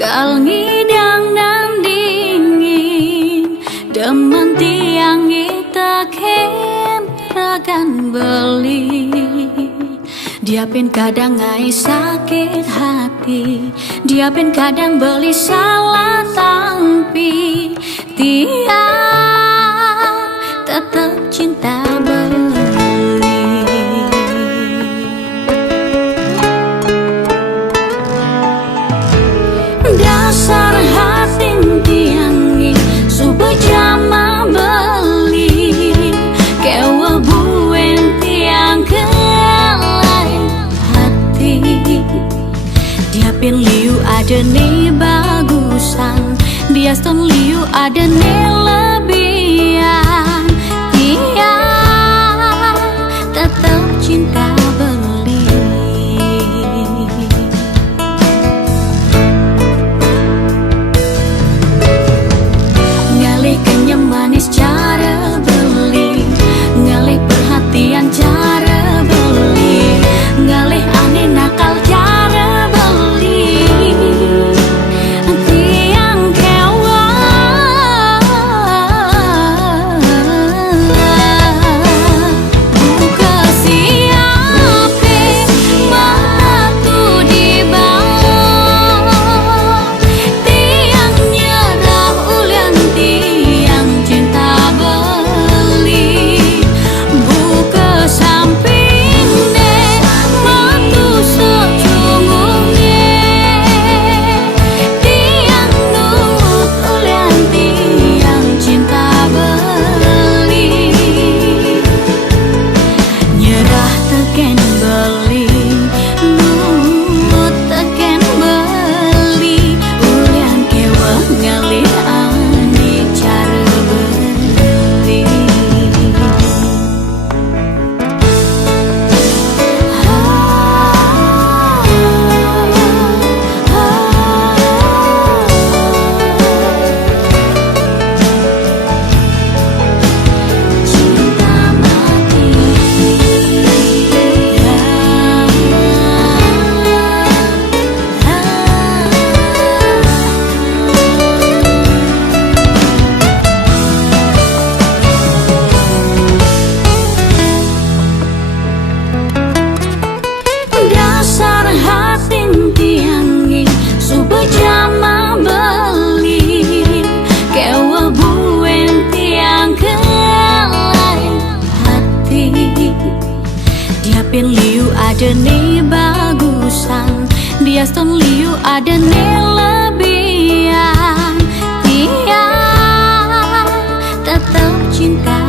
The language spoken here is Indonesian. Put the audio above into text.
Kal ngidang nan dingin demen tiang itaken ragan beli. Dia pen kadang ngai sakit hati, dia pen kadang beli salah tampi. Tiang tetap cinta beli. Dasar hati tiangi subuh jama beli kewa buen tiang ke lain hati. Dia pin liu ada nih bagusan, dia ston liu ada nih lebihan. Tiang tetap cinta beli. Cara beli, ngalih perhatian cara beli, ngalih aneh nakal cara beli. Tiang kewa buka siape mata tu di bawah. Tiang nyerah ulian tiang cinta beli. Buka samping deh matu secungungnya. Tiang nurut ulian tiang cinta beli. Nyerah teken beli, nurut teken beli. Ulian kewa ngalih ani cara beli. Cinta mati. Dasar hati tiangi subuh jama beli kewa buen tiang ke lain hati. Dia pin liu ada nih bagusan, dia ston liu ada nih lebihan. Tiang tetap cinta